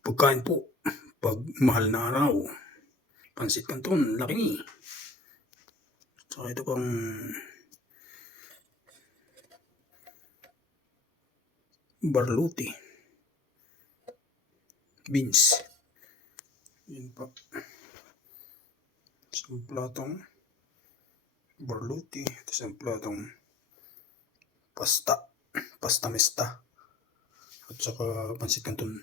Pagkain po, 'pag mahal na araw, pansit canton, laki. Tsaka ito pang barluti, beans. Yun pa. Isang platong barluti, isang platong pasta mesta, at saka pansit canton.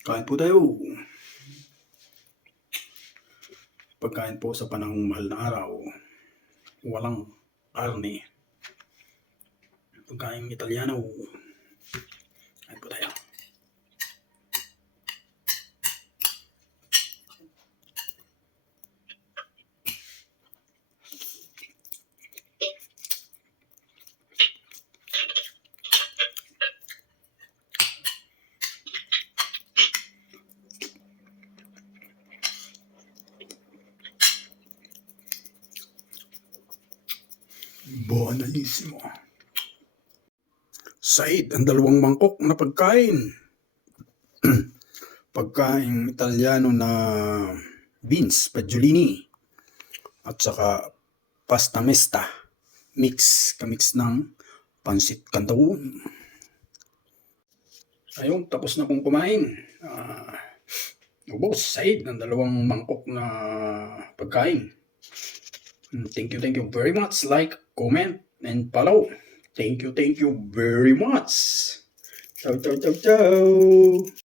Kain po tayo. Pagkain po sa panahong mahal na araw, walang karne. Pagkain Italiano. Kain po tayo. Buonissimo. Side ang dalawang mangkok na pagkain. Pagkain Italiano na beans, fagiolini, at saka pasta mesta. Kamix ng pansit canton. Ayun, tapos na kong kumain. Ubos, side ng dalawang mangkok na pagkain. Thank you very much. Like, comment, and follow. Thank you very much. Ciao.